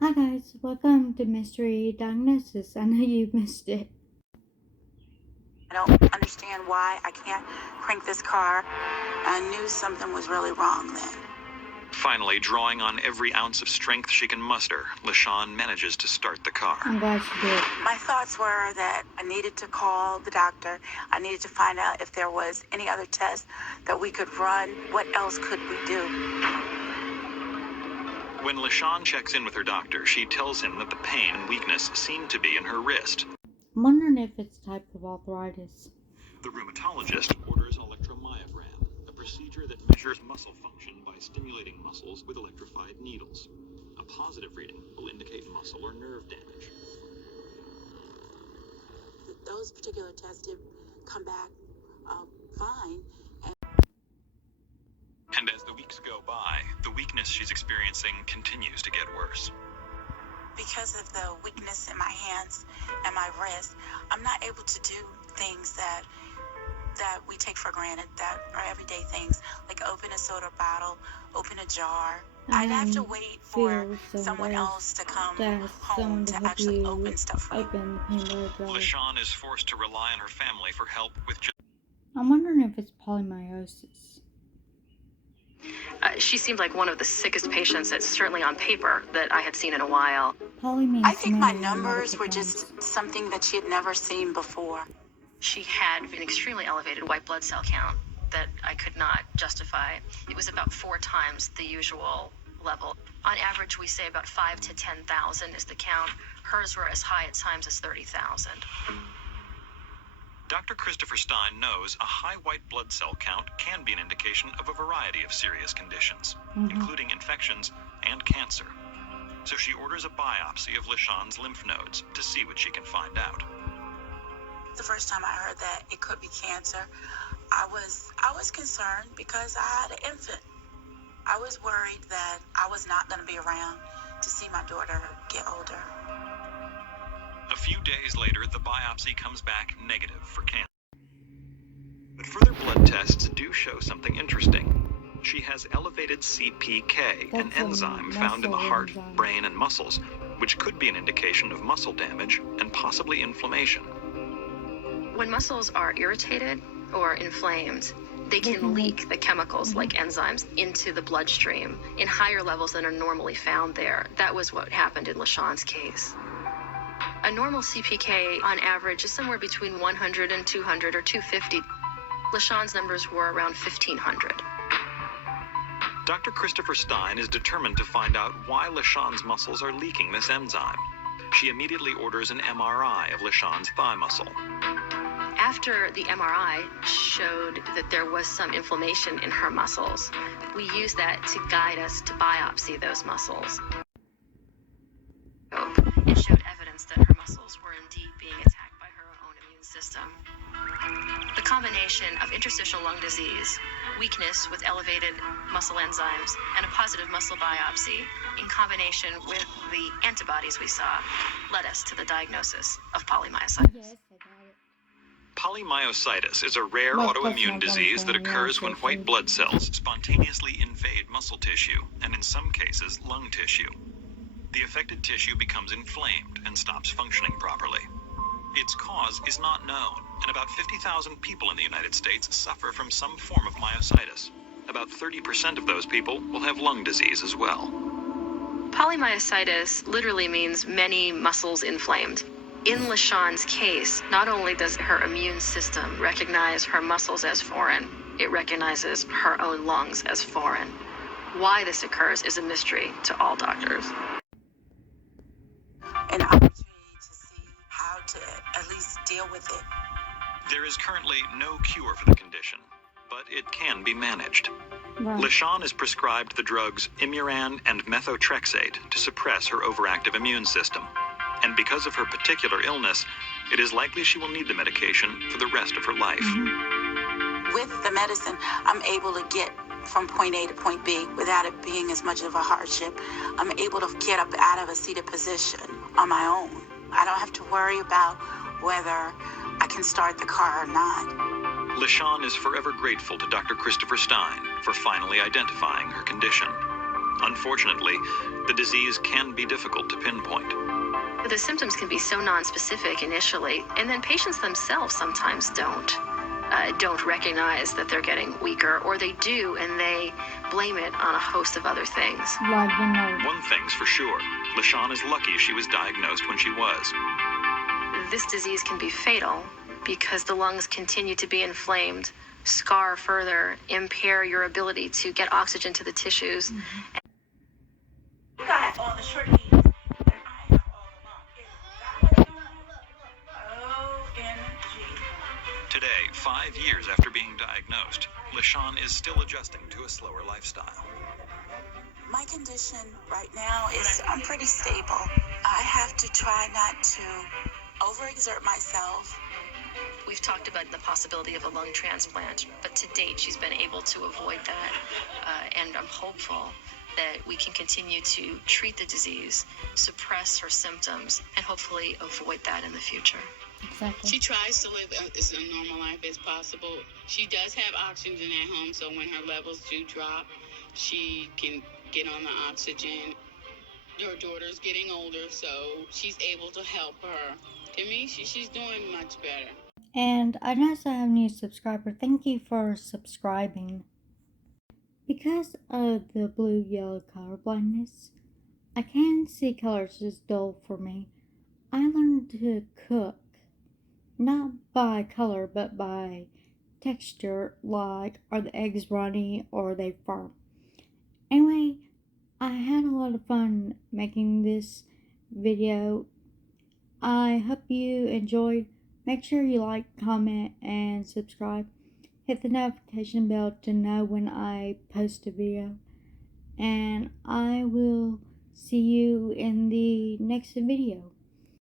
Hi guys, welcome to Mystery Diagnosis. I know you missed it. I don't understand why I can't crank this car. I knew something was really wrong then. Finally, drawing on every ounce of strength she can muster, LaShawn manages to start the car. I'm glad she did. My thoughts were that I needed to call the doctor. I needed to find out if there was any other test that we could run. What else could we do? When LaShawn checks in with her doctor, she tells him that the pain and weakness seem to be in her wrist. I'm wondering if it's type of arthritis. The rheumatologist orders electromyogram, a procedure that measures muscle function by stimulating muscles with electrified needles. A positive reading will indicate muscle or nerve damage. Those particular tests did come back fine. And as the weeks go by, the weakness she's experiencing continues to get worse. Because of the weakness in my hands and my wrist, I'm not able to do things that we take for granted, that are everyday things, like open a soda bottle, open a jar. I'd have to wait for someone else to come home to actually open stuff for me. LaShawn is forced to rely on her family for help with I'm wondering if it's polymyositis. She seemed like one of the sickest patients, that's certainly on paper, that I had seen in a while. I think my numbers were just something that she had never seen before. She had an extremely elevated white blood cell count that I could not justify. It was about 4 times the usual level. On average, we say about 5 to 10,000 is the count. Hers were as high at times as 30,000. Dr. Christopher Stein knows a high white blood cell count can be an indication of a variety of serious conditions, including infections and cancer. So she orders a biopsy of LaShawn's lymph nodes to see what she can find out. The first time I heard that it could be cancer, I was concerned because I had an infant. I was worried that I was not going to be around to see my daughter get older. A few days later, the biopsy comes back negative for cancer. But further blood tests do show something interesting. She has elevated CPK, an enzyme found in the heart, brain, and muscles, which could be an indication of muscle damage and possibly inflammation. When muscles are irritated or inflamed, they can leak the chemicals like enzymes into the bloodstream in higher levels than are normally found there. That was what happened in LaShawn's case. A normal CPK on average is somewhere between 100 and 200 or 250. LaShawn's numbers were around 1,500. Dr. Christopher Stein is determined to find out why LaShawn's muscles are leaking this enzyme. She immediately orders an MRI of LaShawn's thigh muscle. After the MRI showed that there was some inflammation in her muscles, we used that to guide us to biopsy those muscles. It showed evidence that her muscles were indeed being attacked by her own immune system. The combination of interstitial lung disease, weakness with elevated muscle enzymes, and a positive muscle biopsy, in combination with the antibodies we saw, led us to the diagnosis of polymyositis. Yes, I got it. Polymyositis is a rare autoimmune disease that occurs when white blood cells spontaneously invade muscle tissue, and in some cases, lung tissue. The affected tissue becomes inflamed and stops functioning properly. Its cause is not known, and about 50,000 people in the United States suffer from some form of myositis. About 30% of those people will have lung disease as well. Polymyositis literally means many muscles inflamed. In LaShawn's case, not only does her immune system recognize her muscles as foreign, it recognizes her own lungs as foreign. Why this occurs is a mystery to all doctors. An opportunity to see how to at least deal with it. There is currently no cure for the condition, but it can be managed. Right. LaShawn is prescribed the drugs Imuran and methotrexate to suppress her overactive immune system. And because of her particular illness, it is likely she will need the medication for the rest of her life. With the medicine, I'm able to get from point A to point B without it being as much of a hardship. I'm able to get up out of a seated position on my own. I don't have to worry about whether I can start the car or not. LaShawn is forever grateful to Dr. Christopher Stein for finally identifying her condition. Unfortunately, the disease can be difficult to pinpoint. The symptoms can be so nonspecific initially, and then patients themselves sometimes don't recognize that they're getting weaker, or they do and they blame it on a host of other things. One thing's for sure, LaShawn is lucky she was diagnosed when she was. This disease can be fatal because the lungs continue to be inflamed, scar further, impair your ability to get oxygen to the tissues. You got all the short needs, and I have all the long. Is that what you want? OMG. Today, 5 years after being diagnosed, LaShawn is still adjusting to a slower lifestyle. My condition right now is I'm pretty stable. I have to try not to overexert myself. We've talked about the possibility of a lung transplant, but to date she's been able to avoid that, and I'm hopeful that we can continue to treat the disease, suppress her symptoms, and hopefully avoid that in the future. Exactly. She tries to live as a normal life as possible. She does have oxygen at home, so when her levels do drop, she can get on the oxygen. Her daughter's getting older, so she's able to help her. To me, she's doing much better. And I noticed I have a new subscriber. Thank you for subscribing. Because of the blue-yellow color blindness, I can't see colors as dull for me. I learned to cook, not by color, but by texture, like are the eggs runny or are they firm. Anyway, I had a lot of fun making this video. I hope you enjoyed. Make sure you like, comment, and subscribe. Hit the notification bell to know when I post a video. And I will see you in the next video.